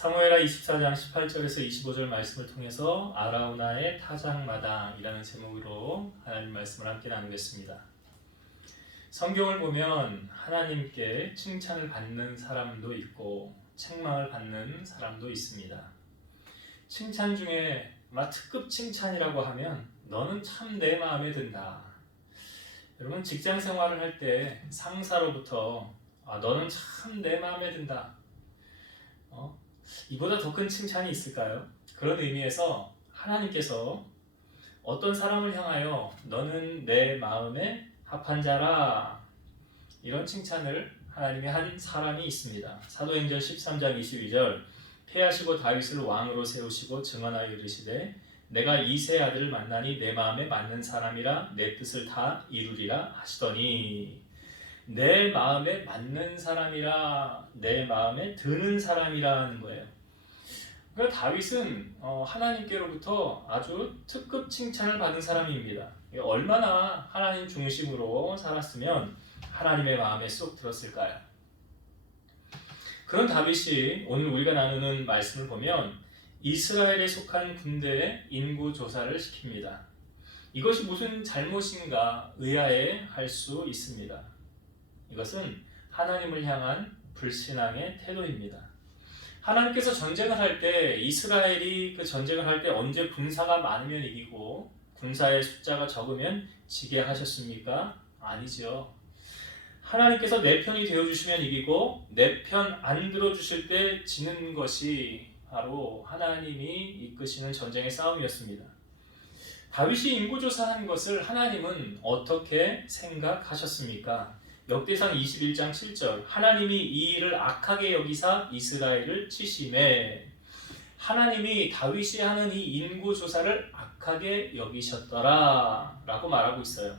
사무엘하 24장 18절에서 25절 말씀을 통해서 아라우나의 타작마당이라는 제목으로 하나님 말씀을 함께 나누겠습니다. 성경을 보면 하나님께 칭찬을 받는 사람도 있고 책망을 받는 사람도 있습니다. 칭찬 중에 특급 칭찬이라고 하면 너는 참 내 마음에 든다. 여러분 직장 생활을 할 때 상사로부터 너는 참 내 마음에 든다. 이보다 더 큰 칭찬이 있을까요? 그런 의미에서 하나님께서 어떤 사람을 향하여 너는 내 마음에 합한 자라 이런 칭찬을 하나님이 한 사람이 있습니다. 사도행전 13장 22절 패하시고 다윗을 왕으로 세우시고 증언하여 이르시되 내가 이세 아들을 만나니 내 마음에 맞는 사람이라 내 뜻을 다 이루리라 하시더니 내 마음에 맞는 사람이라 내 마음에 드는 사람이라는 거예요. 그러니까 다윗은 하나님께로부터 아주 특급 칭찬을 받은 사람입니다. 얼마나 하나님 중심으로 살았으면 하나님의 마음에 쏙 들었을까요? 그런 다윗이 오늘 우리가 나누는 말씀을 보면 이스라엘에 속한 군대에 인구 조사를 시킵니다. 이것이 무슨 잘못인가 의아해 할 수 있습니다. 이것은 하나님을 향한 불신앙의 태도입니다. 하나님께서 전쟁을 할 때 이스라엘이 그 전쟁을 할 때 언제 군사가 많으면 이기고 군사의 숫자가 적으면 지게 하셨습니까? 아니죠. 하나님께서 내 편이 되어주시면 이기고 내 편 안 들어주실 때 지는 것이 바로 하나님이 이끄시는 전쟁의 싸움이었습니다. 다윗이 인구조사한 것을 하나님은 어떻게 생각하셨습니까? 역대상 21장 7절 하나님이 이 일을 악하게 여기사 이스라엘을 치심에 하나님이 다윗이 하는 이 인구조사를 악하게 여기셨더라 라고 말하고 있어요.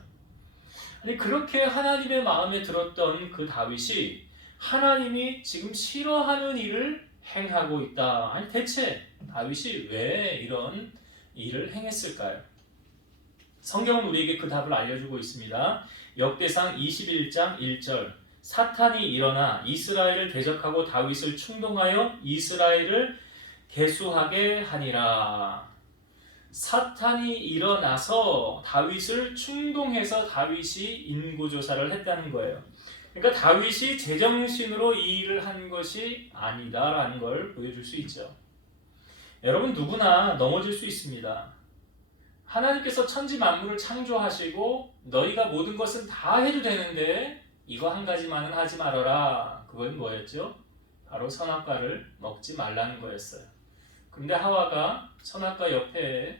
아니 그렇게 하나님의 마음에 들었던 그 다윗이 하나님이 지금 싫어하는 일을 행하고 있다. 아니 대체 다윗이 왜 이런 일을 행했을까요? 성경은 우리에게 그 답을 알려주고 있습니다. 역대상 21장 1절 사탄이 일어나 이스라엘을 대적하고 다윗을 충동하여 이스라엘을 계수하게 하니라. 사탄이 일어나서 다윗을 충동해서 다윗이 인구조사를 했다는 거예요. 그러니까 다윗이 제정신으로 이 일을 한 것이 아니다라는 걸 보여줄 수 있죠. 여러분 누구나 넘어질 수 있습니다. 하나님께서 천지 만물을 창조하시고 너희가 모든 것은 다 해도 되는데 이거 한 가지만은 하지 말아라. 그건 뭐였죠? 바로 선악과를 먹지 말라는 거였어요. 근데 하와가 선악과 옆에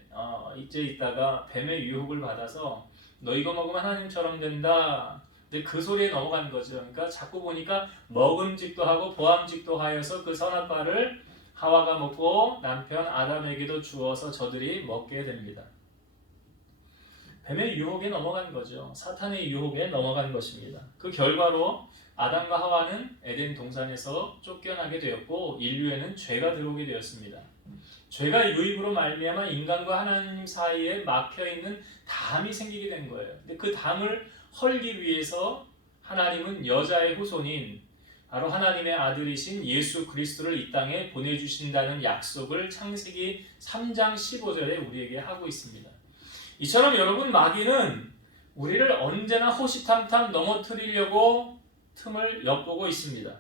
이제 있다가 뱀의 유혹을 받아서 너 이거 먹으면 하나님처럼 된다. 근데 그 소리에 넘어간 거죠. 그러니까 자꾸 보니까 먹음직도 하고 보암직도 하여서 그 선악과를 하와가 먹고 남편 아담에게도 주어서 저들이 먹게 됩니다. 뱀의 유혹에 넘어간 거죠. 사탄의 유혹에 넘어간 것입니다. 그 결과로 아담과 하와는 에덴 동산에서 쫓겨나게 되었고 인류에는 죄가 들어오게 되었습니다. 죄가 유입으로 말미암아 인간과 하나님 사이에 막혀있는 담이 생기게 된 거예요. 근데 그 담을 헐기 위해서 하나님은 여자의 후손인 바로 하나님의 아들이신 예수 그리스도를 이 땅에 보내주신다는 약속을 창세기 3장 15절에 우리에게 하고 있습니다. 이처럼 여러분 마귀는 우리를 언제나 호시탐탐 넘어뜨리려고 틈을 엿보고 있습니다.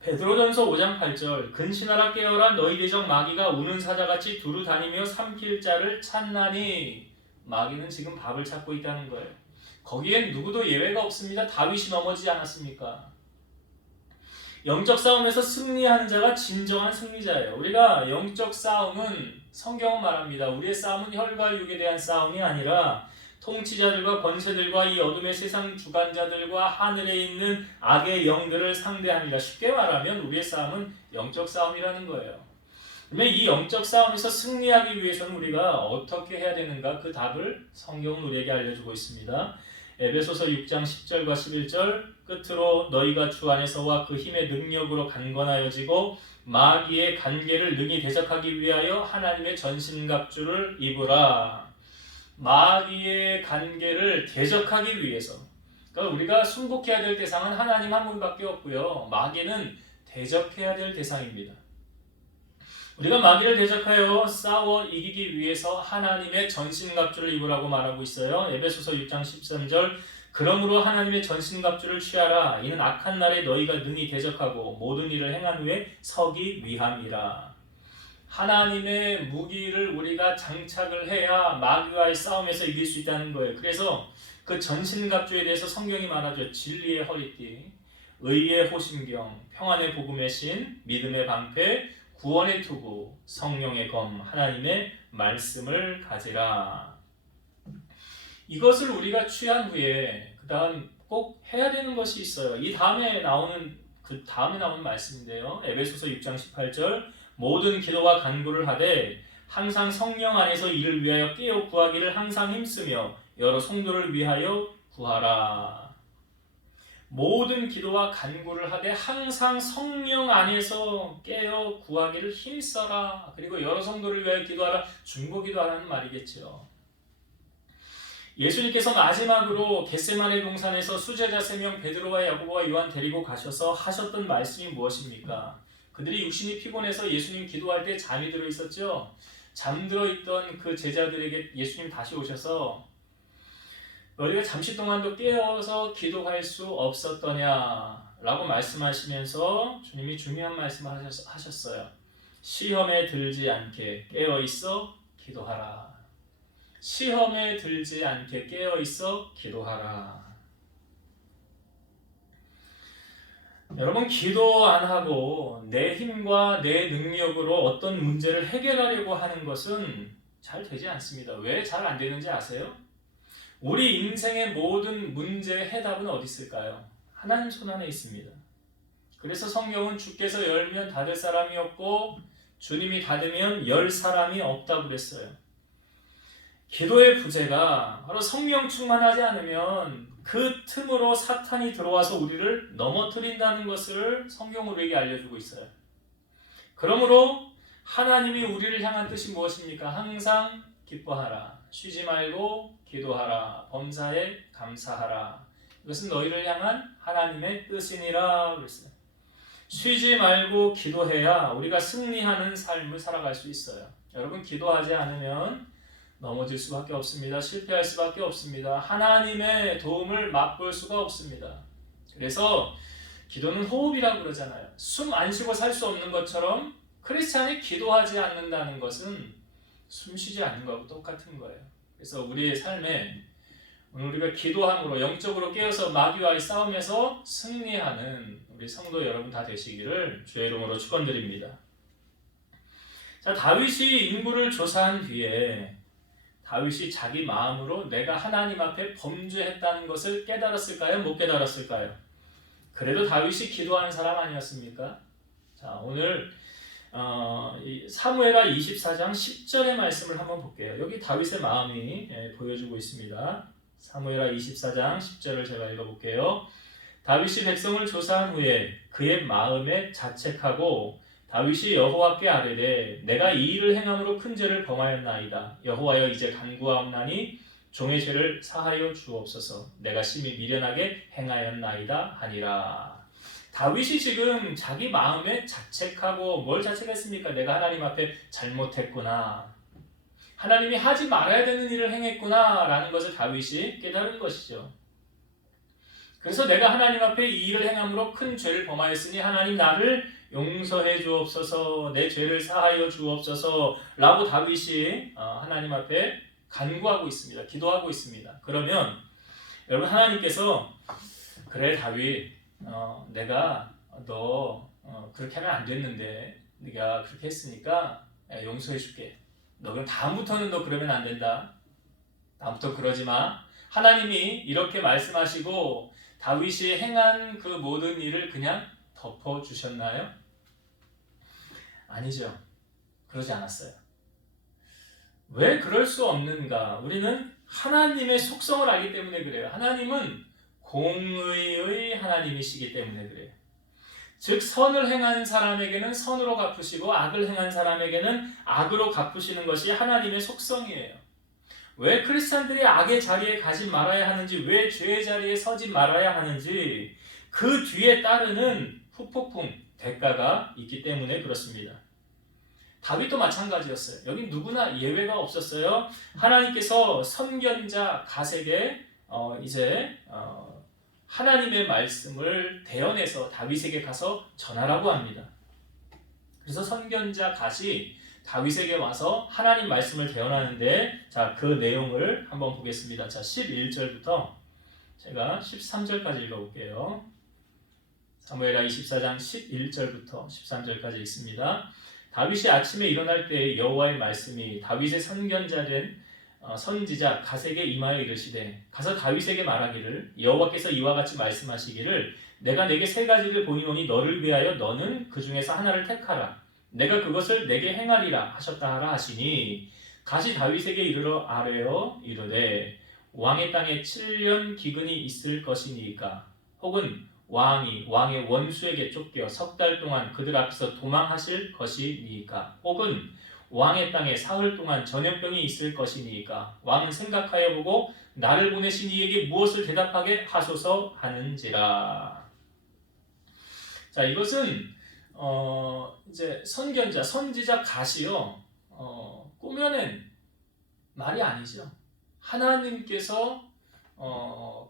베드로전서 5장 8절 근신하라 깨어라 너희 대적 마귀가 우는 사자같이 두루 다니며 삼킬 자를 찾나니 마귀는 지금 밥을 찾고 있다는 거예요. 거기엔 누구도 예외가 없습니다. 다윗이 넘어지지 않았습니까? 영적 싸움에서 승리하는 자가 진정한 승리자예요. 우리가 영적 싸움은 성경은 말합니다. 우리의 싸움은 혈과 육에 대한 싸움이 아니라 통치자들과 권세들과 이 어둠의 세상 주관자들과 하늘에 있는 악의 영들을 상대합니다. 쉽게 말하면 우리의 싸움은 영적 싸움이라는 거예요. 그러면 이 영적 싸움에서 승리하기 위해서는 우리가 어떻게 해야 되는가? 그 답을 성경은 우리에게 알려주고 있습니다. 에베소서 6장 10절과 11절 끝으로 너희가 주 안에서와 그 힘의 능력으로 강건하여지고 마귀의 간계를 능히 대적하기 위하여 하나님의 전신갑주를 입으라. 마귀의 간계를 대적하기 위해서 그러니까 우리가 순복해야 될 대상은 하나님 한 분밖에 없고요. 마귀는 대적해야 될 대상입니다. 우리가 마귀를 대적하여 싸워 이기기 위해서 하나님의 전신갑주를 입으라고 말하고 있어요. 에베소서 6장 13절 그러므로 하나님의 전신갑주를 취하라. 이는 악한 날에 너희가 능히 대적하고 모든 일을 행한 후에 서기 위함이라. 하나님의 무기를 우리가 장착을 해야 마귀와의 싸움에서 이길 수 있다는 거예요. 그래서 그 전신갑주에 대해서 성경이 말하죠. 진리의 허리띠, 의의 호심경, 평안의 복음의 신, 믿음의 방패, 구원의 투구, 성령의 검, 하나님의 말씀을 가지라. 이것을 우리가 취한 후에 그 다음 꼭 해야 되는 것이 있어요. 이 다음에 나오는 말씀인데요. 에베소서 6장 18절 모든 기도와 간구를 하되 항상 성령 안에서 이를 위하여 깨어 구하기를 항상 힘쓰며 여러 성도를 위하여 구하라. 모든 기도와 간구를 하되 항상 성령 안에서 깨어 구하기를 힘써라. 그리고 여러 성도를 위하여 기도하라. 중보기도하라는 말이겠죠. 예수님께서 마지막으로 겟세마네 동산에서 수제자 3명 베드로와 야고보와 요한 데리고 가셔서 하셨던 말씀이 무엇입니까? 그들이 육신이 피곤해서 예수님 기도할 때 잠이 들어 있었죠. 잠들어 있던 그 제자들에게 예수님 다시 오셔서 너희가 잠시 동안도 깨어서 기도할 수 없었더냐 라고 말씀하시면서 주님이 중요한 말씀을 하셨어요. 시험에 들지 않게 깨어있어 기도하라. 시험에 들지 않게 깨어있어 기도하라. 여러분, 기도 안 하고 내 힘과 내 능력으로 어떤 문제를 해결하려고 하는 것은 잘 되지 않습니다. 왜 잘 안 되는지 아세요? 우리 인생의 모든 문제의 해답은 어디 있을까요? 하나님 손 안에 있습니다. 그래서 성경은 주께서 열면 닫을 사람이 없고 주님이 닫으면 열 사람이 없다고 그랬어요. 기도의 부재가 바로 성령 충만하지 않으면 그 틈으로 사탄이 들어와서 우리를 넘어뜨린다는 것을 성경은 우리에게 알려주고 있어요. 그러므로 하나님이 우리를 향한 뜻이 무엇입니까? 항상 기뻐하라. 쉬지 말고 기도하라. 범사에 감사하라. 이것은 너희를 향한 하나님의 뜻이니라 그랬어요. 쉬지 말고 기도해야 우리가 승리하는 삶을 살아갈 수 있어요. 여러분, 기도하지 않으면 넘어질 수밖에 없습니다. 실패할 수밖에 없습니다. 하나님의 도움을 맛볼 수가 없습니다. 그래서 기도는 호흡이라고 그러잖아요. 숨 안 쉬고 살 수 없는 것처럼 크리스찬이 기도하지 않는다는 것은 숨 쉬지 않는 것하고 똑같은 거예요. 그래서 우리의 삶에 오늘 우리가 기도함으로 영적으로 깨어서 마귀와의 싸움에서 승리하는 우리 성도 여러분 다 되시기를 주의 이름으로 축원드립니다. 자, 다윗이 인구를 조사한 뒤에 다윗이 자기 마음으로 내가 하나님 앞에 범죄했다는 것을 깨달았을까요? 못 깨달았을까요? 그래도 다윗이 기도하는 사람 아니었습니까? 자, 오늘 사무엘하 24장 10절의 말씀을 한번 볼게요. 여기 다윗의 마음이 보여주고 있습니다. 사무엘하 24장 10절을 제가 읽어볼게요. 다윗이 백성을 조사한 후에 그의 마음에 자책하고 다윗이 여호와께 아뢰되 내가 이 일을 행함으로 큰 죄를 범하였나이다. 여호와여 이제 간구하옵나니 종의 죄를 사하여 주옵소서. 내가 심히 미련하게 행하였나이다 하니라. 다윗이 지금 자기 마음에 자책하고 뭘 자책했습니까? 내가 하나님 앞에 잘못했구나. 하나님이 하지 말아야 되는 일을 행했구나 라는 것을 다윗이 깨달은 것이죠. 그래서 내가 하나님 앞에 이 일을 행함으로 큰 죄를 범하였으니 하나님 나를 용서해 주옵소서, 내 죄를 사하여 주옵소서 라고 다윗이 하나님 앞에 간구하고 있습니다. 기도하고 있습니다. 그러면 여러분, 하나님께서 그래 다윗, 내가 너 그렇게 하면 안 됐는데 네가 그렇게 했으니까 용서해 줄게. 너 그럼 다음부터는 너 그러면 안 된다. 다음부터 그러지 마. 하나님이 이렇게 말씀하시고 다윗이 행한 그 모든 일을 그냥 덮어주셨나요? 아니죠. 그러지 않았어요. 왜 그럴 수 없는가? 우리는 하나님의 속성을 알기 때문에 그래요. 하나님은 공의의 하나님이시기 때문에 그래요. 즉 선을 행한 사람에게는 선으로 갚으시고 악을 행한 사람에게는 악으로 갚으시는 것이 하나님의 속성이에요. 왜 크리스찬들이 악의 자리에 가지 말아야 하는지, 왜 죄의 자리에 서지 말아야 하는지 그 뒤에 따르는 후폭풍, 대가가 있기 때문에 그렇습니다. 다윗도 마찬가지였어요. 여기 누구나 예외가 없었어요. 하나님께서 선견자 갓에게 하나님의 말씀을 대언해서 다윗에게 가서 전하라고 합니다. 그래서 선견자 갓이 다윗에게 와서 하나님 말씀을 대언하는데, 자, 그 내용을 한번 보겠습니다. 자, 11절부터 제가 13절까지 읽어볼게요. 사무엘하 24장 11절부터 13절까지 읽습니다. 다윗이 아침에 일어날 때 여호와의 말씀이 다윗의 선견자된 선지자 갓에게 임하여 이르시되, 가서 다윗에게 말하기를, 여호와께서 이와 같이 말씀하시기를, 내가 내게 세 가지를 보이노니 너를 위하여 너는 그 중에서 하나를 택하라. 내가 그것을 내게 행하리라 하셨다 하라 하시니, 갓이 다윗에게 이르러 아뢰어 이르되, 왕의 땅에 7년 기근이 있을 것이니까, 혹은 왕이 왕의 원수에게 쫓겨 석 달 동안 그들 앞에서 도망하실 것이니까, 혹은 왕의 땅에 사흘 동안 전염병이 있을 것이니까, 왕은 생각하여 보고 나를 보내신 이에게 무엇을 대답하게 하소서 하는지라. 자, 이것은 이제 선견자, 선지자 갓이요, 꾸며낸 말이 아니죠. 하나님께서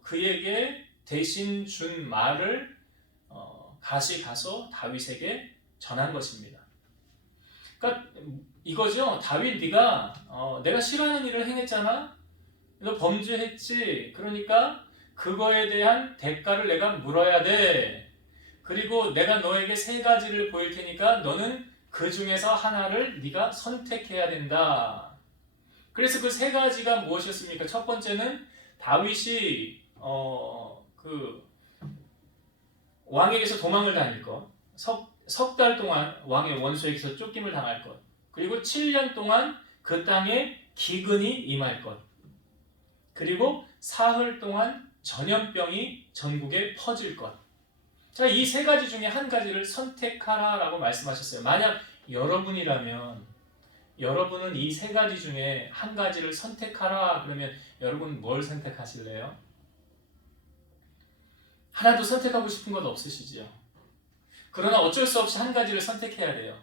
그에게 대신 준 말을 갓이 가서 다윗에게 전한 것입니다. 그러니까 이거죠. 다윗, 네가 내가 싫어하는 일을 행했잖아. 너 범죄했지. 그러니까 그거에 대한 대가를 내가 물어야 돼. 그리고 내가 너에게 세 가지를 보일 테니까 너는 그 중에서 하나를 네가 선택해야 된다. 그래서 그 세 가지가 무엇이었습니까? 첫 번째는 다윗이 그 왕에게서 도망을 다닐 것, 석 달 동안 왕의 원수에게서 쫓김을 당할 것, 그리고 7년 동안 그 땅에 기근이 임할 것, 그리고 사흘 동안 전염병이 전국에 퍼질 것. 자, 이 세 가지 중에 한 가지를 선택하라라고 말씀하셨어요. 만약 여러분이라면, 여러분은 이 세 가지 중에 한 가지를 선택하라 그러면 여러분 뭘 선택하실래요? 하나도 선택하고 싶은 건 없으시지요. 그러나 어쩔 수 없이 한 가지를 선택해야 돼요.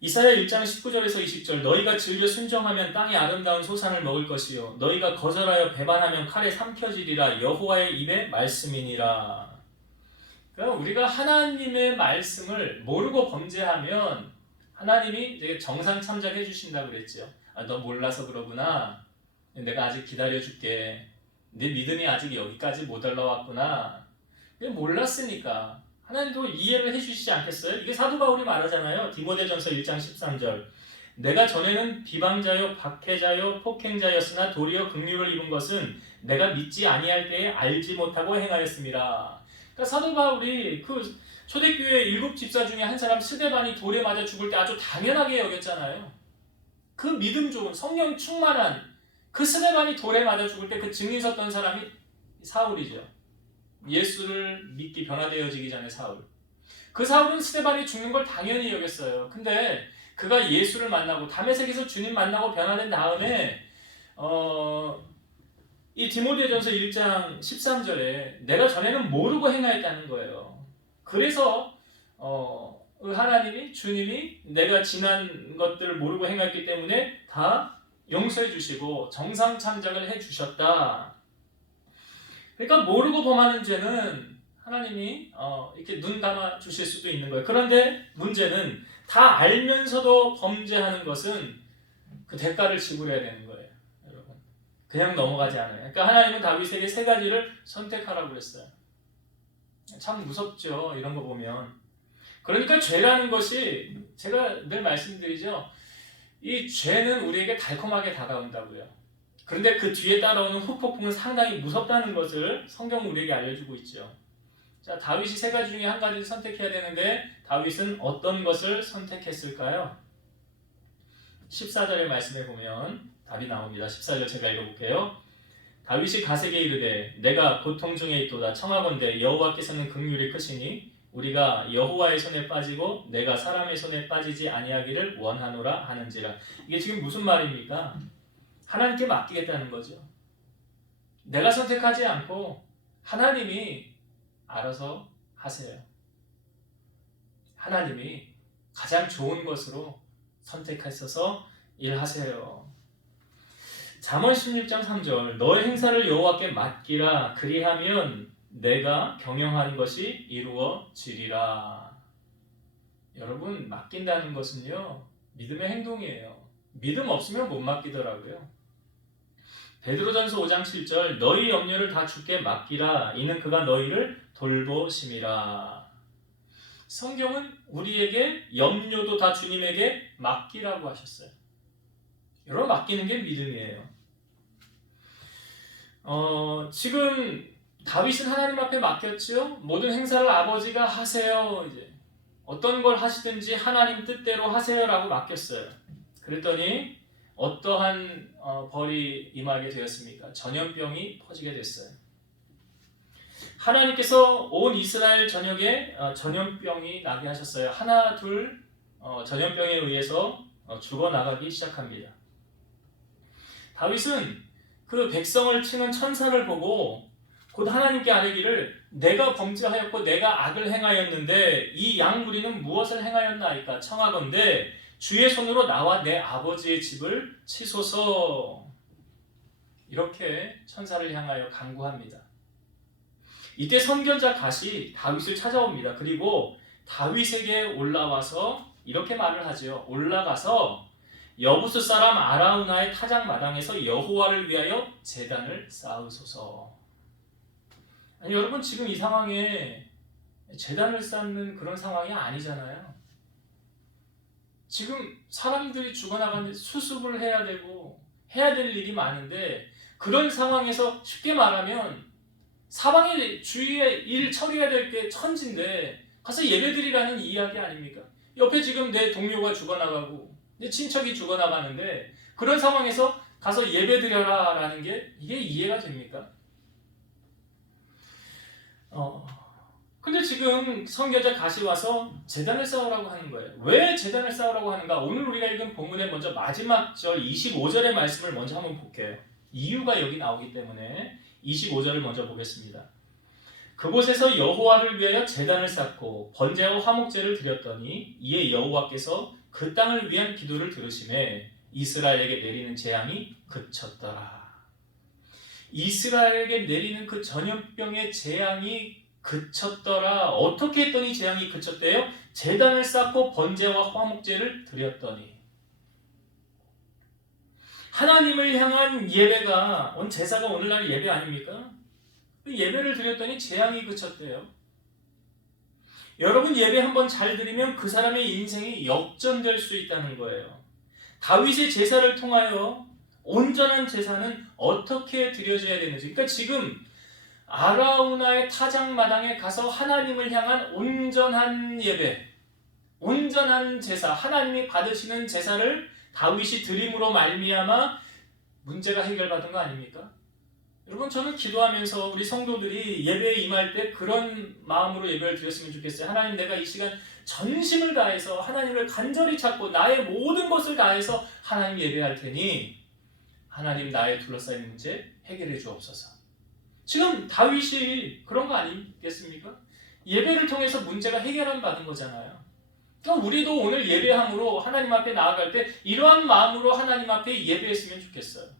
이사야 1장 19절에서 20절, 너희가 즐겨 순종하면 땅의 아름다운 소산을 먹을 것이요 너희가 거절하여 배반하면 칼에 삼켜지리라. 여호와의 입의 말씀이니라. 그러니까 우리가 하나님의 말씀을 모르고 범죄하면 하나님이 되게 정상 참작해 주신다고 그랬죠. 아, 너 몰라서 그러구나. 내가 아직 기다려줄게. 네 믿음이 아직 여기까지 못 올라왔구나. 몰랐으니까 하나님도 이해를 해주시지 않겠어요? 이게 사도 바울이 말하잖아요. 디모데전서 1장 13절. 내가 전에는 비방자요 박해자요 폭행자였으나 도리어 긍휼을 입은 것은 내가 믿지 아니할 때에 알지 못하고 행하였습니다. 그러니까 사도 바울이 그 초대교회 7 집사 중에 한 사람 스데반이 돌에 맞아 죽을 때 아주 당연하게 여겼잖아요. 그 믿음 좋은 성령 충만한 그 스데반이 돌에 맞아 죽을 때 그 증인 섰던 사람이 사울이죠. 예수를 믿기 변화되어지기 전에 사울. 그 사울은 스데반이 죽는 걸 당연히 여겼어요. 근데 그가 예수를 만나고 다메섹에서 주님 만나고 변화된 다음에 이 디모데전서 1장 13절에 내가 전에는 모르고 행하였다는 거예요. 그래서 하나님이, 주님이 내가 지난 것들을 모르고 행했기 때문에 다 용서해 주시고 정상 참작을 해 주셨다. 그러니까 모르고 범하는 죄는 하나님이 이렇게 눈 감아 주실 수도 있는 거예요. 그런데 문제는 다 알면서도 범죄하는 것은 그 대가를 지불해야 되는 거예요. 여러분, 그냥 넘어가지 않아요. 그러니까 하나님은 다윗에게 세 가지를 선택하라고 그랬어요. 참 무섭죠, 이런 거 보면. 그러니까 죄라는 것이, 제가 늘 말씀드리죠, 이 죄는 우리에게 달콤하게 다가온다고요. 그런데 그 뒤에 따라오는 후폭풍은 상당히 무섭다는 것을 성경은 우리에게 알려주고 있죠. 자, 다윗이 세 가지 중에 한 가지를 선택해야 되는데 다윗은 어떤 것을 선택했을까요? 14절의 말씀에 보면 답이 나옵니다. 14절 제가 읽어볼게요. 다윗이 갓에게 이르되 내가 고통 중에 있도다. 청하건대 여호와께서는 긍휼이 크시니 우리가 여호와의 손에 빠지고 내가 사람의 손에 빠지지 아니하기를 원하노라 하는지라. 이게 지금 무슨 말입니까? 하나님께 맡기겠다는 거죠. 내가 선택하지 않고 하나님이 알아서 하세요. 하나님이 가장 좋은 것으로 선택하셔서 일하세요. 잠언 16장 3절 너의 행사를 여호와께 맡기라 그리하면 내가 경영하는 것이 이루어지리라. 여러분, 맡긴다는 것은요 믿음의 행동이에요. 믿음 없으면 못 맡기더라고요. 베드로전서 5장 7절 너희 염려를 다 주께 맡기라 이는 그가 너희를 돌보심이라. 성경은 우리에게 염려도 다 주님에게 맡기라고 하셨어요. 여러분, 맡기는 게 믿음이에요. 지금 다윗은 하나님 앞에 맡겼죠. 모든 행사를 아버지가 하세요. 이제 어떤 걸 하시든지 하나님 뜻대로 하세요라고 맡겼어요. 그랬더니 어떠한 벌이 임하게 되었습니까? 전염병이 퍼지게 됐어요. 하나님께서 온 이스라엘 전역에 전염병이 나게 하셨어요. 하나 둘 전염병에 의해서 죽어나가기 시작합니다. 다윗은 그 백성을 치는 천사를 보고 곧 하나님께 아뢰기를 내가 범죄하였고 내가 악을 행하였는데 이 양무리는 무엇을 행하였나이까 청하건대 주의 손으로 나와 내 아버지의 집을 치소서. 이렇게 천사를 향하여 간구합니다. 이때 선견자 갓이 다윗을 찾아옵니다. 그리고 다윗에게 올라와서 이렇게 말을 하죠. 올라가서 여부스 사람 아라우나의 타작 마당에서 여호와를 위하여 제단을 쌓으소서. 아니, 여러분, 지금 이 상황에 제단을 쌓는 그런 상황이 아니잖아요. 지금 사람들이 죽어나가는데 수습을 해야 되고 해야 될 일이 많은데 그런 상황에서 쉽게 말하면 사방에 주위에 일 처리해야 될 게 천진데 가서 예배드리라는 이야기 아닙니까? 옆에 지금 내 동료가 죽어나가고 내 친척이 죽어나가는데 그런 상황에서 가서 예배드려라 라는 게 이게 이해가 됩니까? 근데 지금 선교자 갓이 와서 제단을 쌓으라고 하는 거예요. 왜 제단을 쌓으라고 하는가? 오늘 우리가 읽은 본문의 먼저 마지막 절 25절의 말씀을 먼저 한번 볼게요. 이유가 여기 나오기 때문에 25절을 먼저 보겠습니다. 그곳에서 여호와를 위하여 제단을 쌓고 번제와 화목제를 드렸더니 이에 여호와께서 그 땅을 위한 기도를 들으심에 이스라엘에게 내리는 재앙이 그쳤더라. 이스라엘에게 내리는 그 전염병의 재앙이 그쳤더라. 어떻게 했더니 재앙이 그쳤대요? 제단을 쌓고 번제와 화목제를 드렸더니. 하나님을 향한 예배가 제사가 오늘날 예배 아닙니까? 그 예배를 드렸더니 재앙이 그쳤대요. 여러분, 예배 한번 잘 드리면 그 사람의 인생이 역전될 수 있다는 거예요. 다윗의 제사를 통하여 온전한 제사는 어떻게 드려져야 되는지. 그러니까 지금 아라우나의 타작마당에 가서 하나님을 향한 온전한 예배, 온전한 제사, 하나님이 받으시는 제사를 다윗이 드림으로 말미암아 문제가 해결받은 거 아닙니까? 여러분, 저는 기도하면서 우리 성도들이 예배에 임할 때 그런 마음으로 예배를 드렸으면 좋겠어요. 하나님, 내가 이 시간 전심을 다해서 하나님을 간절히 찾고 나의 모든 것을 다해서 하나님 예배할 테니 하나님, 나의 둘러싸인 문제 해결해 주옵소서. 지금 다윗이 그런 거 아니겠습니까? 예배를 통해서 문제가 해결함 받은 거잖아요. 그럼 우리도 오늘 예배함으로 하나님 앞에 나아갈 때 이러한 마음으로 하나님 앞에 예배했으면 좋겠어요.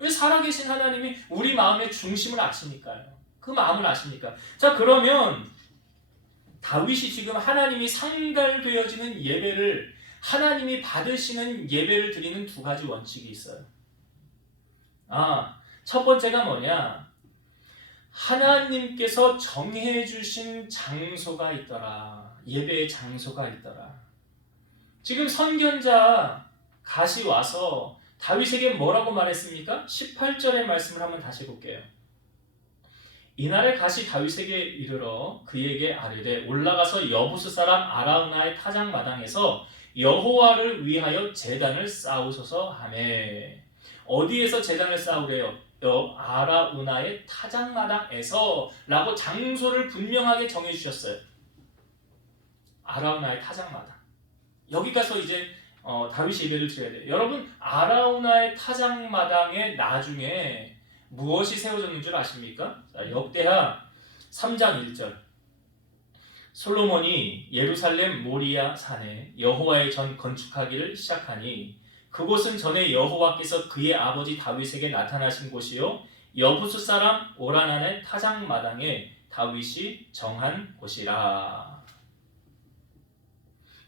왜? 살아계신 하나님이 우리 마음의 중심을 아시니까요. 그 마음을 아시니까. 자, 그러면 다윗이 지금 하나님이 상달되어지는 예배를, 하나님이 받으시는 예배를 드리는 두 가지 원칙이 있어요. 첫 번째가 뭐냐? 하나님께서 정해 주신 장소가 있더라. 예배의 장소가 있더라. 지금 선견자 갓이 와서 다윗에게 뭐라고 말했습니까? 18절의 말씀을 한번 다시 볼게요. 이날에 갓이 다윗에게 이르러 그에게 아뢰되 올라가서 여부스 사람 아라우나의 타작 마당에서 여호와를 위하여 제단을 쌓으소서 하매. 어디에서 제단을 쌓으래요? 아라우나의 타작 마당에서 라고 장소를 분명하게 정해 주셨어요. 아라우나의 타작 마당. 여기 가서 이제 다윗이 예배를 드려야 돼요. 여러분, 아라우나의 타작 마당에 나중에 무엇이 세워졌는 줄 아십니까? 자, 역대하 3장 1절. 솔로몬이 예루살렘 모리아 산에 여호와의 전 건축하기를 시작하니 그곳은 전에 여호와께서 그의 아버지 다윗에게 나타나신 곳이요 여부수 사람 오라난의 타작마당에 다윗이 정한 곳이라.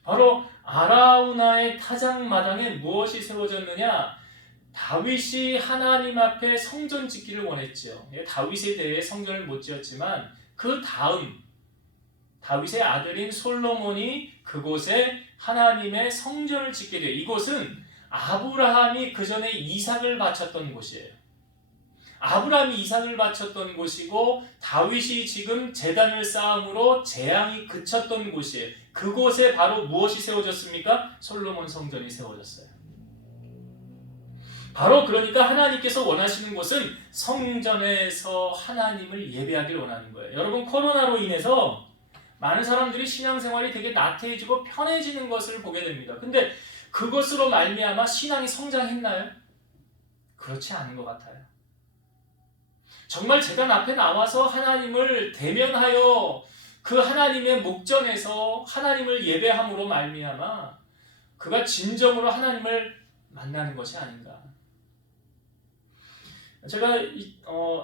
바로 아라우나의 타작마당에 무엇이 세워졌느냐? 다윗이 하나님 앞에 성전 짓기를 원했죠. 다윗에 대해 성전을 못 지었지만 그 다음 다윗의 아들인 솔로몬이 그곳에 하나님의 성전을 짓게 돼요. 이곳은 아브라함이 그 전에 이삭을 바쳤던 곳이에요. 아브라함이 이삭을 바쳤던 곳이고 다윗이 지금 제단을 쌓음으로 재앙이 그쳤던 곳이에요. 그곳에 바로 무엇이 세워졌습니까? 솔로몬 성전이 세워졌어요. 바로 그러니까 하나님께서 원하시는 곳은 성전에서 하나님을 예배하길 원하는 거예요. 여러분, 코로나로 인해서 많은 사람들이 신앙생활이 되게 나태해지고 편해지는 것을 보게 됩니다. 근데 그것으로 말미암아 신앙이 성장했나요? 그렇지 않은 것 같아요. 정말 제단 앞에 나와서 하나님을 대면하여 그 하나님의 목전에서 하나님을 예배함으로 말미암아 그가 진정으로 하나님을 만나는 것이 아닌가. 제가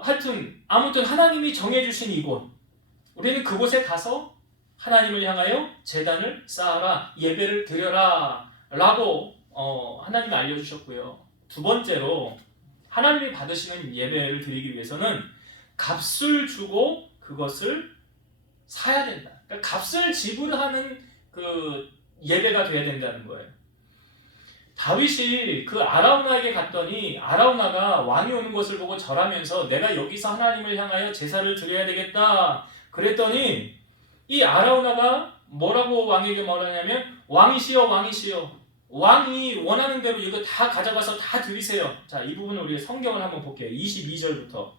하여튼 아무튼 하나님이 정해주신 이곳, 우리는 그곳에 가서 하나님을 향하여 제단을 쌓아라, 예배를 드려라 라고 하나님이 알려주셨고요. 두 번째로 하나님이 받으시는 예배를 드리기 위해서는 값을 주고 그것을 사야 된다. 그러니까 값을 지불하는 그 예배가 돼야 된다는 거예요. 다윗이 그 아라우나에게 갔더니 아라우나가 왕이 오는 것을 보고 절하면서 내가 여기서 하나님을 향하여 제사를 드려야 되겠다 그랬더니 이 아라우나가 뭐라고 왕에게 말하냐면 왕이시여 왕이시여 왕이 원하는 대로 이거 다 가져가서 다 드리세요. 자, 이 부분을 우리가 성경을 한번 볼게요. 22절부터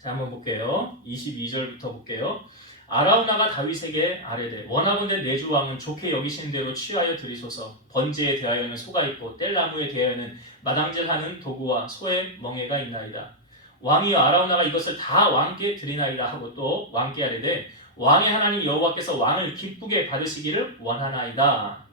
자, 한번 볼게요. 22절부터 볼게요. 아라우나가 다윗에게 아뢰되 원하건대 내 주 왕은 좋게 여기신 대로 취하여 드리소서. 번제에 대하여는 소가 있고 뗄나무에 대하여는 마당질하는 도구와 소의 멍에가 있나이다. 왕이 아라우나가 이것을 다 왕께 드리나이다 하고 또 왕께 아뢰되 왕의 하나님 여호와께서 왕을 기쁘게 받으시기를 원하나이다.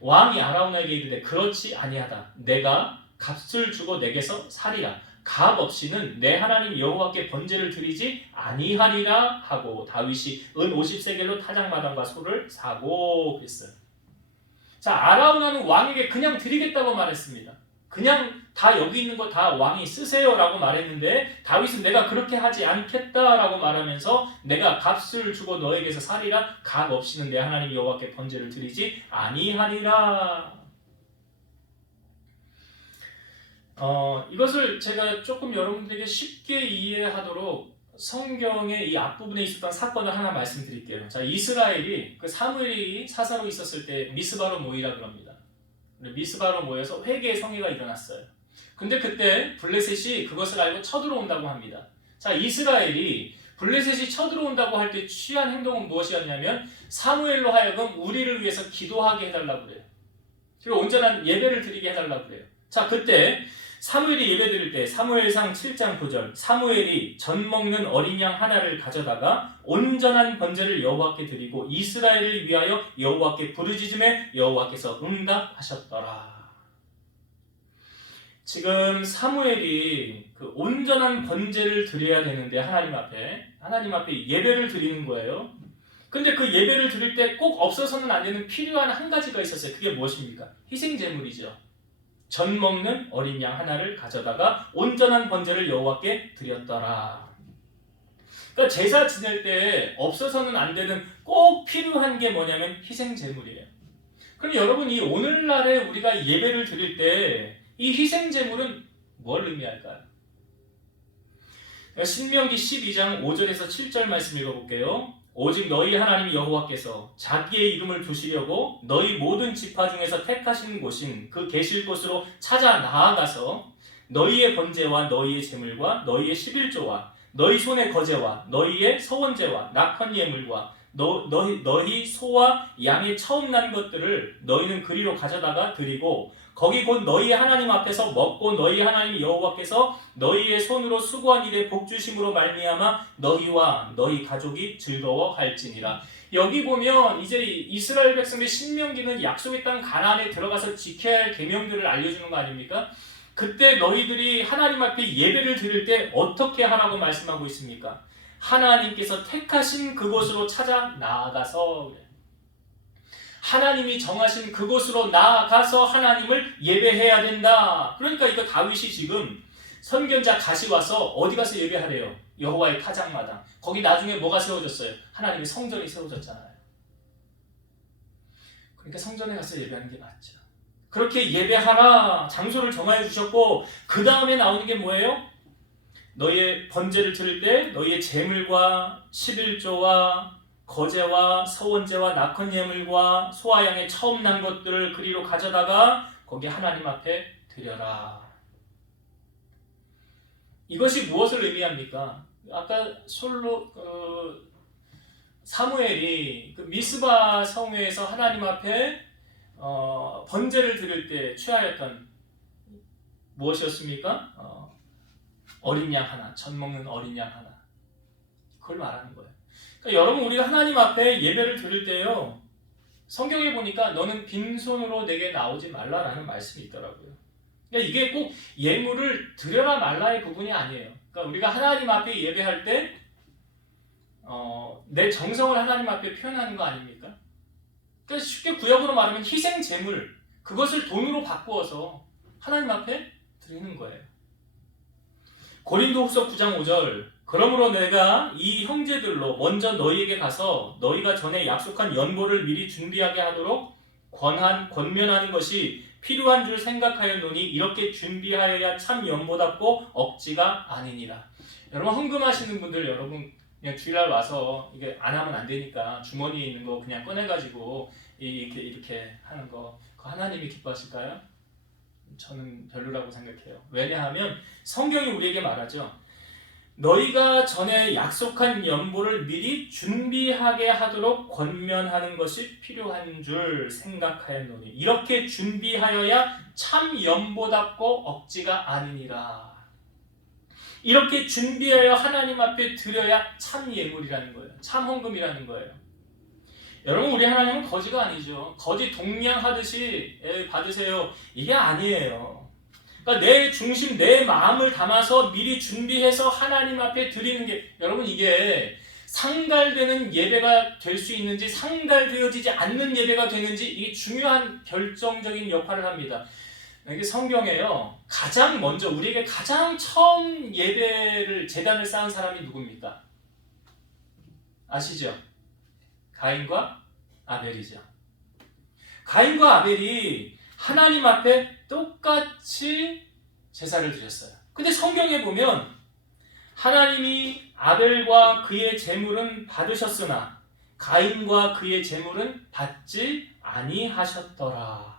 왕이 아라우나에게 이르되 그렇지 아니하다. 내가 값을 주고 내게서 살이라. 값 없이는 내 하나님 여호와께 번제를 드리지 아니하리라 하고 다윗이 은 50세겔로 타작마당과 소를 사고 그랬어요. 자, 아라우나는 왕에게 그냥 드리겠다고 말했습니다. 그냥 다 여기 있는 거 다 왕이 쓰세요 라고 말했는데 다윗은 내가 그렇게 하지 않겠다라고 말하면서 내가 값을 주고 너에게서 살이라. 값 없이는 내 하나님 여호와께 번제를 드리지 아니하리라. 이것을 제가 조금 여러분들에게 쉽게 이해하도록 성경의 이 앞부분에 있었던 사건을 하나 말씀드릴게요. 자, 이스라엘이 그 사무엘이 사사로 있었을 때 미스바로 모이라 그럽니다. 미스바로 모여서 회개의 성회가 일어났어요. 근데 그때 블레셋이 그것을 알고 쳐들어온다고 합니다. 자, 이스라엘이 블레셋이 쳐들어온다고 할 때 취한 행동은 무엇이었냐면 사무엘로 하여금 우리를 위해서 기도하게 해달라고 그래요. 그리고 온전한 예배를 드리게 해달라고 그래요. 자, 그때 사무엘이 예배 드릴 때 사무엘상 7장 9절 사무엘이 전 먹는 어린 양 하나를 가져다가 온전한 번제를 여호와께 드리고 이스라엘을 위하여 여호와께 부르짖음에 여호와께서 응답하셨더라. 지금 사무엘이 그 온전한 번제를 드려야 되는데 하나님 앞에 예배를 드리는 거예요. 근데 그 예배를 드릴 때 꼭 없어서는 안 되는 필요한 한 가지가 있었어요. 그게 무엇입니까? 희생제물이죠. 전 먹는 어린 양 하나를 가져다가 온전한 번제를 여호와께 드렸더라. 그러니까 제사 지낼 때 없어서는 안 되는 꼭 필요한 게 뭐냐면 희생제물이에요. 그럼 여러분, 이 오늘날에 우리가 예배를 드릴 때 이 희생제물은 뭘 의미할까요? 신명기 12장 5절에서 7절 말씀 읽어볼게요. 오직 너희 하나님 여호와께서 자기의 이름을 두시려고 너희 모든 지파 중에서 택하신 곳인 그 계실 곳으로 찾아 나아가서 너희의 번제와 너희의 제물과 너희의 11조와 너희 손의 거제와 너희의 서원제와 낙헌 예물과 너희 소와 양의 처음 난 것들을 너희는 그리로 가져다가 드리고 거기 곧 너희의 하나님 앞에서 먹고 너희 하나님 여호와께서 너희의 손으로 수고한 일에 복 주심으로 말미암아 너희와 너희 가족이 즐거워할지니라. 여기 보면 이제 이스라엘 백성의 신명기는 약속의 땅 가나안에 들어가서 지켜야 할 계명들을 알려주는 거 아닙니까? 그때 너희들이 하나님 앞에 예배를 드릴 때 어떻게 하라고 말씀하고 있습니까? 하나님께서 택하신 그곳으로 찾아 나아가서, 하나님이 정하신 그곳으로 나아가서 하나님을 예배해야 된다. 그러니까 이거 다윗이 지금 선견자 갓이 와서 어디 가서 예배하래요? 여호와의 타작마당. 거기 나중에 뭐가 세워졌어요? 하나님의 성전이 세워졌잖아요. 그러니까 성전에 가서 예배하는 게 맞죠. 그렇게 예배하라 장소를 정하여 주셨고, 그 다음에 나오는 게 뭐예요? 너희의 번제를 드릴 때 너희의 제물과 11조와 거제와 서원제와 낙헌 예물과 소와 양의 처음 난 것들을 그리로 가져다가 거기 하나님 앞에 드려라. 이것이 무엇을 의미합니까? 아까 사무엘이 그 미스바 성회에서 하나님 앞에 번제를 드릴 때 취하였던 무엇이었습니까? 어린 양 하나, 젖 먹는 어린 양 하나. 그걸 말하는 거예요. 그러니까 여러분, 우리가 하나님 앞에 예배를 드릴 때요, 성경에 보니까 너는 빈손으로 내게 나오지 말라라는 말씀이 있더라고요. 그러니까 이게 꼭 예물을 드려라 말라의 부분이 아니에요. 그러니까 우리가 하나님 앞에 예배할 때 내 정성을 하나님 앞에 표현하는 거 아닙니까? 그러니까 쉽게 구역으로 말하면 희생 제물, 그것을 돈으로 바꾸어서 하나님 앞에 드리는 거예요. 고린도후서 9장 5절, 그러므로 내가 이 형제들로 먼저 너희에게 가서 너희가 전에 약속한 연보를 미리 준비하게 하도록 권면하는 것이 필요한 줄 생각하였노니 이렇게 준비하여야 참 연보답고 억지가 아니니라. 여러분, 헌금하시는 분들, 여러분 그냥 주일날 와서 이게 안 하면 안 되니까 주머니에 있는 거 그냥 꺼내가지고 이렇게 하는 거, 그거 하나님이 기뻐하실까요? 저는 별로라고 생각해요. 왜냐하면 성경이 우리에게 말하죠. 너희가 전에 약속한 연보를 미리 준비하게 하도록 권면하는 것이 필요한 줄 생각하였노니 이렇게 준비하여야 참 연보답고 억지가 아니니라. 이렇게 준비하여 하나님 앞에 드려야 참 예물이라는 거예요. 참 헌금이라는 거예요. 여러분, 우리 하나님은 거지가 아니죠. 거지 동냥하듯이 받으세요, 이게 아니에요. 그러니까 내 중심, 내 마음을 담아서 미리 준비해서 하나님 앞에 드리는 게, 여러분, 이게 상달되는 예배가 될 수 있는지 상달되어지지 않는 예배가 되는지, 이게 중요한 결정적인 역할을 합니다. 이게 성경에요, 가장 먼저 우리에게 가장 처음 예배를 제단을 쌓은 사람이 누굽니까? 아시죠? 가인과 아벨이죠. 가인과 아벨이 하나님 앞에 똑같이 제사를 드렸어요. 근데 성경에 보면 하나님이 아벨과 그의 제물은 받으셨으나 가인과 그의 제물은 받지 아니하셨더라.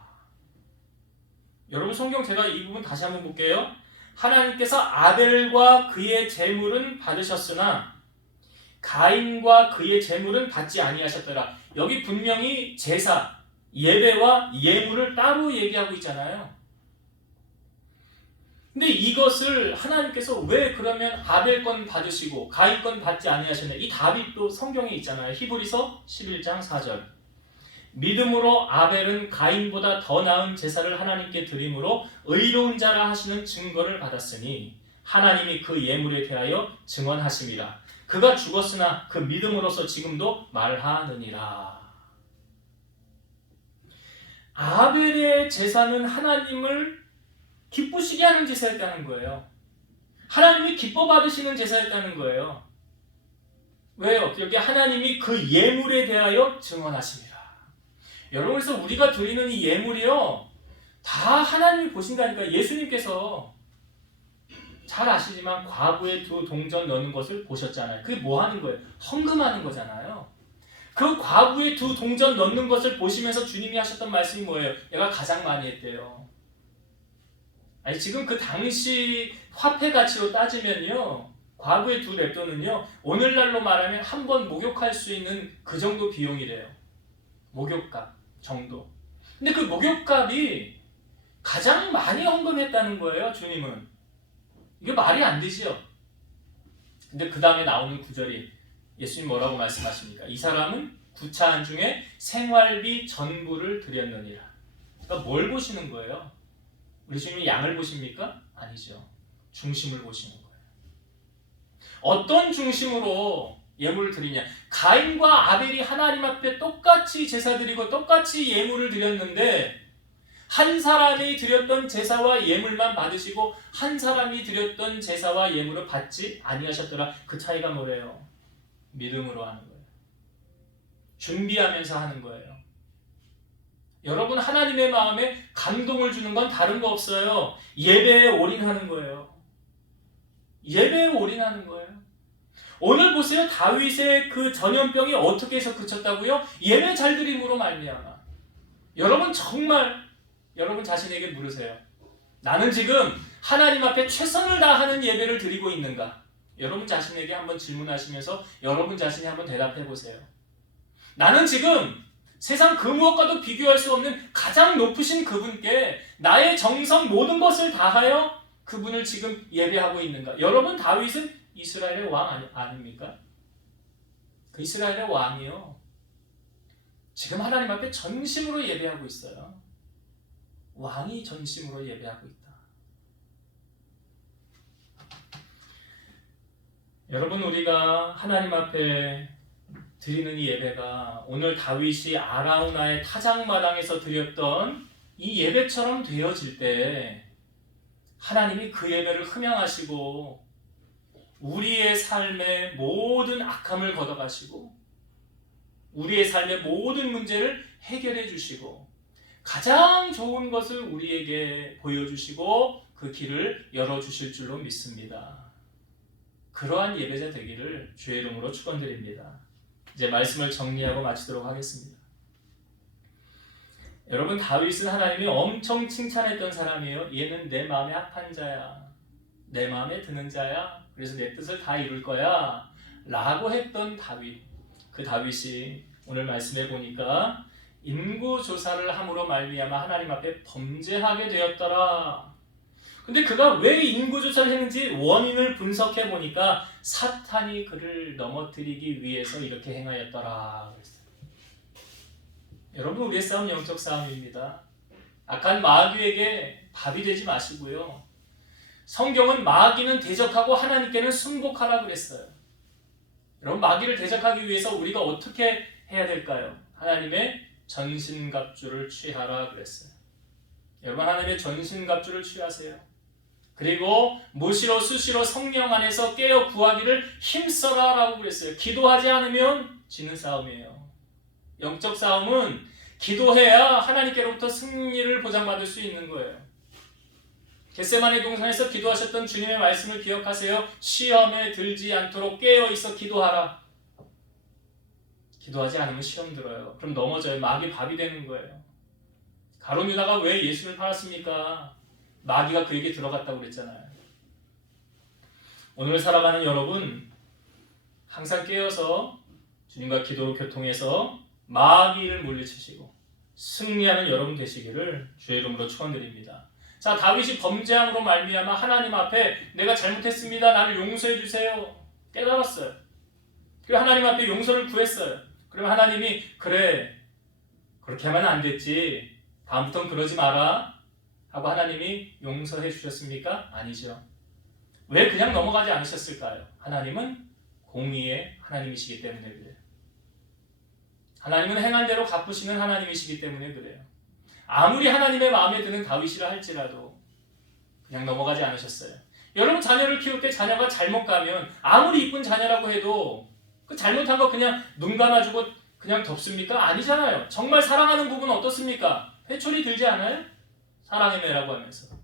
여러분, 성경 제가 이 부분 다시 한번 볼게요. 하나님께서 아벨과 그의 제물은 받으셨으나 가인과 그의 제물은 받지 아니하셨더라. 여기 분명히 제사, 예배와 예물을 따로 얘기하고 있잖아요. 근데 이것을 하나님께서 왜 그러면 아벨 건 받으시고 가인 건 받지 아니하셨나? 이 답이 또 성경에 있잖아요. 히브리서 11장 4절. 믿음으로 아벨은 가인보다 더 나은 제사를 하나님께 드림으로 의로운 자라 하시는 증거를 받았으니 하나님이 그 예물에 대하여 증언하심이라. 그가 죽었으나 그 믿음으로서 지금도 말하느니라. 아벨의 제사는 하나님을 기쁘시게 하는 제사였다는 거예요. 하나님이 기뻐 받으시는 제사였다는 거예요. 왜요? 여기 하나님이 그 예물에 대하여 증언하십니다. 여러분, 그래서 우리가 드리는 이 예물이요, 다 하나님이 보신다니까. 예수님께서 잘 아시지만 과부의 2 동전 넣는 것을 보셨잖아요. 그게 뭐 하는 거예요? 헌금하는 거잖아요. 그 과부의 2 동전 넣는 것을 보시면서 주님이 하셨던 말씀이 뭐예요? 내가 가장 많이 했대요. 아니, 지금 그 당시 화폐 가치로 따지면요, 과부의 2 렙돈은요, 오늘날로 말하면 한 번 목욕할 수 있는 그 정도 비용이래요. 목욕값 정도. 근데 그 목욕값이 가장 많이 헌금했다는 거예요. 주님은. 이게 말이 안 되지요. 근데 그 다음에 나오는 구절이 예수님 뭐라고 말씀하십니까? 이 사람은 구차한 중에 생활비 전부를 드렸느니라. 그러니까 뭘 보시는 거예요? 우리 주님이 양을 보십니까? 아니죠. 중심을 보시는 거예요. 어떤 중심으로 예물을 드리냐? 가인과 아벨이 하나님 앞에 똑같이 제사 드리고 똑같이 예물을 드렸는데 한 사람이 드렸던 제사와 예물만 받으시고 한 사람이 드렸던 제사와 예물을 받지 아니하셨더라. 그 차이가 뭐래요? 믿음으로 하는 거예요. 준비하면서 하는 거예요. 여러분, 하나님의 마음에 감동을 주는 건 다른 거 없어요. 예배에 올인하는 거예요. 예배에 올인하는 거예요. 오늘 보세요. 다윗의 그 전염병이 어떻게 해서 그쳤다고요? 예배 잘 드림으로 말미암아. 여러분, 정말 여러분 자신에게 물으세요. 나는 지금 하나님 앞에 최선을 다하는 예배를 드리고 있는가? 여러분 자신에게 한번 질문하시면서 여러분 자신이 한번 대답해 보세요. 나는 지금 세상 그 무엇과도 비교할 수 없는 가장 높으신 그분께 나의 정성 모든 것을 다하여 그분을 지금 예배하고 있는가? 여러분, 다윗은 이스라엘의 왕 아닙니까? 그 이스라엘의 왕이요. 지금 하나님 앞에 전심으로 예배하고 있어요. 왕이 전심으로 예배하고 있다. 여러분, 우리가 하나님 앞에 드리는 이 예배가 오늘 다윗이 아라우나의 타작마당에서 드렸던 이 예배처럼 되어질 때 하나님이 그 예배를 흠양하시고 우리의 삶의 모든 악함을 걷어가시고 우리의 삶의 모든 문제를 해결해 주시고 가장 좋은 것을 우리에게 보여주시고 그 길을 열어주실 줄로 믿습니다. 그러한 예배자 되기를 주의 이름으로 축원드립니다. 이제 말씀을 정리하고 마치도록 하겠습니다. 여러분, 다윗은 하나님이 엄청 칭찬했던 사람이에요. 얘는 내 마음에 합한 자야. 내 마음에 드는 자야. 그래서 내 뜻을 다 이룰 거야. 라고 했던 다윗. 그 다윗이 오늘 말씀해 보니까 인구조사를 함으로 말미암아 하나님 앞에 범죄하게 되었더라. 근데 그가 왜 인구조사를 했는지 원인을 분석해 보니까 사탄이 그를 넘어뜨리기 위해서 이렇게 행하였더라. 여러분, 우리의 싸움 영적 싸움입니다. 악한 마귀에게 밥이 되지 마시고요. 성경은 마귀는 대적하고 하나님께는 순복하라 그랬어요. 여러분, 마귀를 대적하기 위해서 우리가 어떻게 해야 될까요? 하나님의 전신갑주를 취하라 그랬어요. 여러분, 하나님의 전신갑주를 취하세요. 그리고 무시로 수시로 성령 안에서 깨어 구하기를 힘써라 라고 그랬어요. 기도하지 않으면 지는 싸움이에요. 영적 싸움은 기도해야 하나님께로부터 승리를 보장받을 수 있는 거예요. 겟세마네 동산에서 기도하셨던 주님의 말씀을 기억하세요. 시험에 들지 않도록 깨어 있어 기도하라. 기도하지 않으면 시험 들어요. 그럼 넘어져요. 마귀 밥이 되는 거예요. 가룟 유다가 왜 예수를 팔았습니까? 마귀가 그에게 들어갔다고 그랬잖아요. 오늘 살아가는 여러분, 항상 깨어서 주님과 기도로 교통해서 마귀를 물리치시고 승리하는 여러분 되시기를 주의 이름으로 축원드립니다. 자, 다윗이 범죄함으로 말미암아 하나님 앞에 내가 잘못했습니다. 나를 용서해 주세요. 깨달았어요. 그리고 하나님 앞에 용서를 구했어요. 그러면 하나님이 그래, 그렇게 하면 안 됐지. 다음부터는 그러지 마라. 하고 하나님이 용서해 주셨습니까? 아니죠. 왜 그냥 넘어가지 않으셨을까요? 하나님은 공의의 하나님이시기 때문에 그래요. 하나님은 행한 대로 갚으시는 하나님이시기 때문에 그래요. 아무리 하나님의 마음에 드는 다윗이라 할지라도 그냥 넘어가지 않으셨어요. 여러분, 자녀를 키울 때 자녀가 잘못 가면 아무리 이쁜 자녀라고 해도 그 잘못한 거 그냥 눈 감아주고 그냥 덮습니까? 아니잖아요. 정말 사랑하는 부부는 어떻습니까? 회초리 들지 않아요? 사랑의 매라고 하면서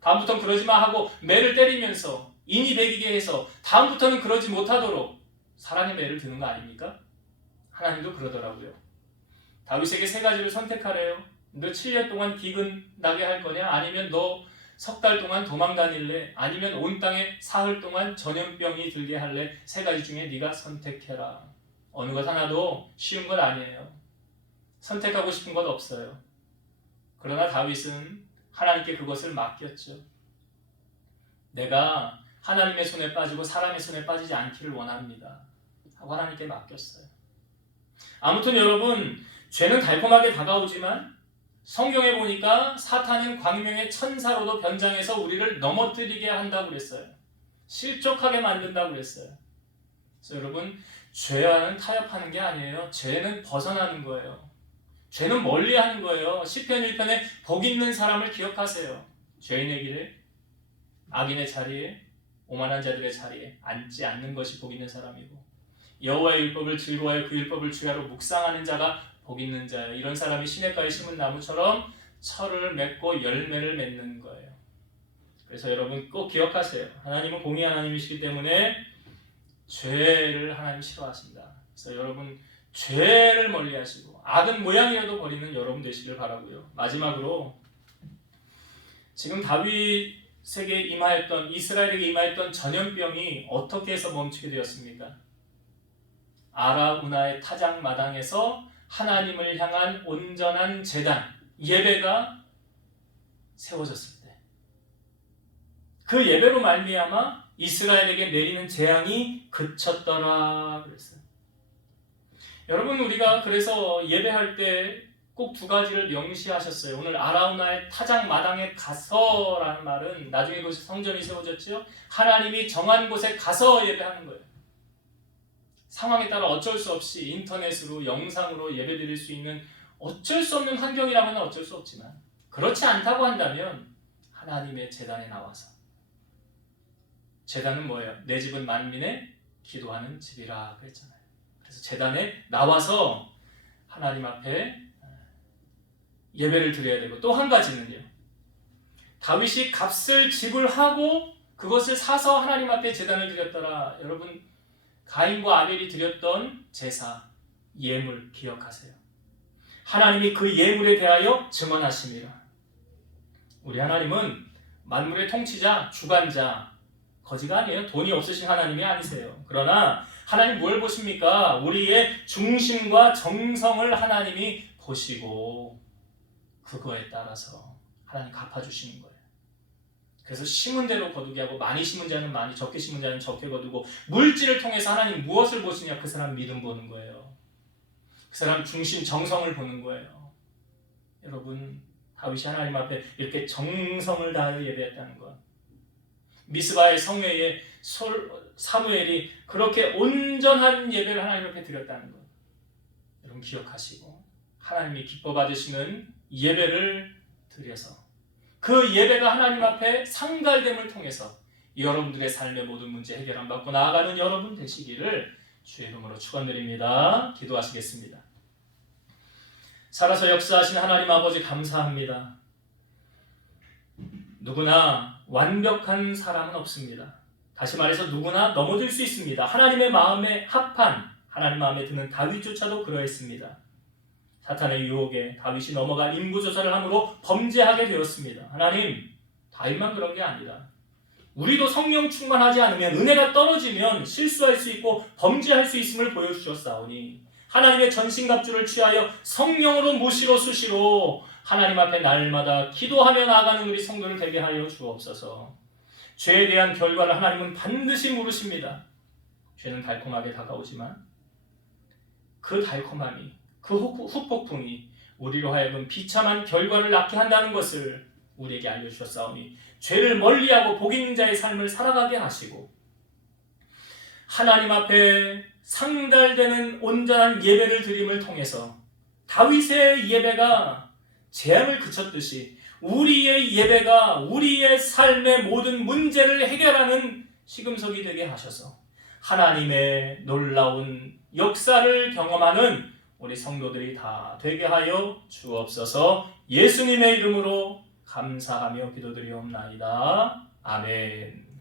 다음부터는 그러지 마 하고 매를 때리면서 인이 배기게 해서 다음부터는 그러지 못하도록 사랑의 매를 드는 거 아닙니까? 하나님도 그러더라고요. 다윗에게 세 가지를 선택하래요. 너 7년 동안 기근 나게 할 거냐? 아니면 너 석 달 동안 도망 다닐래? 아니면 온 땅에 사흘 동안 전염병이 들게 할래? 세 가지 중에 네가 선택해라. 어느 것 하나도 쉬운 것 아니에요. 선택하고 싶은 것 없어요. 그러나 다윗은 하나님께 그것을 맡겼죠. 내가 하나님의 손에 빠지고 사람의 손에 빠지지 않기를 원합니다 하고 하나님께 맡겼어요. 아무튼 여러분, 죄는 달콤하게 다가오지만 성경에 보니까 사탄은 광명의 천사로도 변장해서 우리를 넘어뜨리게 한다고 그랬어요. 실족하게 만든다고 그랬어요. 그래서 여러분, 죄와는 타협하는 게 아니에요. 죄는 벗어나는 거예요. 죄는 멀리하는 거예요. 시편 1편에 복 있는 사람을 기억하세요. 죄인의 길에, 악인의 자리에, 오만한 자들의 자리에 앉지 않는 것이 복 있는 사람이고, 여호와의 율법을 즐거워하여 그 율법을 주야로 묵상하는 자가 복 있는 자예요. 이런 사람이 시냇가에 심은 나무처럼 철을 맺고 열매를 맺는 거예요. 그래서 여러분 꼭 기억하세요. 하나님은 공의 하나님이시기 때문에 죄를 하나님 싫어하신다. 그래서 여러분, 죄를 멀리하시고 악은 모양이라도 버리는 여러분 되시길 바라고요. 마지막으로, 지금 다윗에게 임하였던, 이스라엘에게 임하였던 전염병이 어떻게 해서 멈추게 되었습니까? 아라우나의 타작 마당에서 하나님을 향한 온전한 제단, 예배가 세워졌을 때, 그 예배로 말미암아 이스라엘에게 내리는 재앙이 그쳤더라 그랬어요. 여러분, 우리가 그래서 예배할 때 꼭 두 가지를 명시하셨어요. 오늘 아라우나의 타작 마당에 가서라는 말은 나중에 그것이 성전이 세워졌죠. 하나님이 정한 곳에 가서 예배하는 거예요. 상황에 따라 어쩔 수 없이 인터넷으로, 영상으로 예배드릴 수 있는 어쩔 수 없는 환경이라면 어쩔 수 없지만, 그렇지 않다고 한다면 하나님의 제단에 나와서, 제단은 뭐예요? 내 집은 만민의 기도하는 집이라 그랬잖아요. 그래서 제단에 나와서 하나님 앞에 예배를 드려야 되고, 또 한 가지는요, 다윗이 값을 지불하고 그것을 사서 하나님 앞에 제단을 드렸더라. 여러분, 가인과 아벨이 드렸던 제사, 예물 기억하세요. 하나님이 그 예물에 대하여 증언하십니다. 우리 하나님은 만물의 통치자, 주관자, 거지가 아니에요. 돈이 없으신 하나님이 아니세요. 그러나 하나님 뭘 보십니까? 우리의 중심과 정성을 하나님이 보시고 그거에 따라서 하나님 갚아주시는 거예요. 그래서 심은 대로 거두게 하고, 많이 심은 자는 많이, 적게 심은 자는 적게 거두고, 물질을 통해서 하나님 무엇을 보시냐? 그 사람 믿음 보는 거예요. 그 사람 중심 정성을 보는 거예요. 여러분, 다윗이 하나님 앞에 이렇게 정성을 다하여 예배했다는 것, 미스바의 성회에 사무엘이 그렇게 온전한 예배를 하나님 앞에 드렸다는 것, 여러분 기억하시고 하나님이 기뻐 받으시는 예배를 드려서 그 예배가 하나님 앞에 상달됨을 통해서 여러분들의 삶의 모든 문제 해결함 받고 나아가는 여러분 되시기를 주의 이름으로 축원드립니다. 기도하시겠습니다. 살아서 역사하신 하나님 아버지, 감사합니다. 누구나 완벽한 사람은 없습니다. 다시 말해서 누구나 넘어질 수 있습니다. 하나님의 마음에 합한, 하나님 마음에 드는 다윗조차도 그러했습니다. 사탄의 유혹에 다윗이 넘어가 인구조사를 함으로 범죄하게 되었습니다. 하나님, 다윗만 그런 게 아니라 우리도 성령 충만하지 않으면, 은혜가 떨어지면 실수할 수 있고 범죄할 수 있음을 보여주셨사오니, 하나님의 전신갑주를 취하여 성령으로 무시로 수시로 하나님 앞에 날마다 기도하며 나아가는 우리 성도를 되게 하여 주옵소서. 죄에 대한 결과를 하나님은 반드시 물으십니다. 죄는 달콤하게 다가오지만 그 달콤함이, 그 후폭풍이 우리로 하여금 비참한 결과를 낳게 한다는 것을 우리에게 알려주셨사오니, 죄를 멀리하고 복 있는 자의 삶을 살아가게 하시고, 하나님 앞에 상달되는 온전한 예배를 드림을 통해서 다윗의 예배가 재앙을 그쳤듯이 우리의 예배가 우리의 삶의 모든 문제를 해결하는 시금석이 되게 하셔서 하나님의 놀라운 역사를 경험하는 우리 성도들이 다 되게 하여 주옵소서. 예수님의 이름으로 감사하며 기도드리옵나이다. 아멘.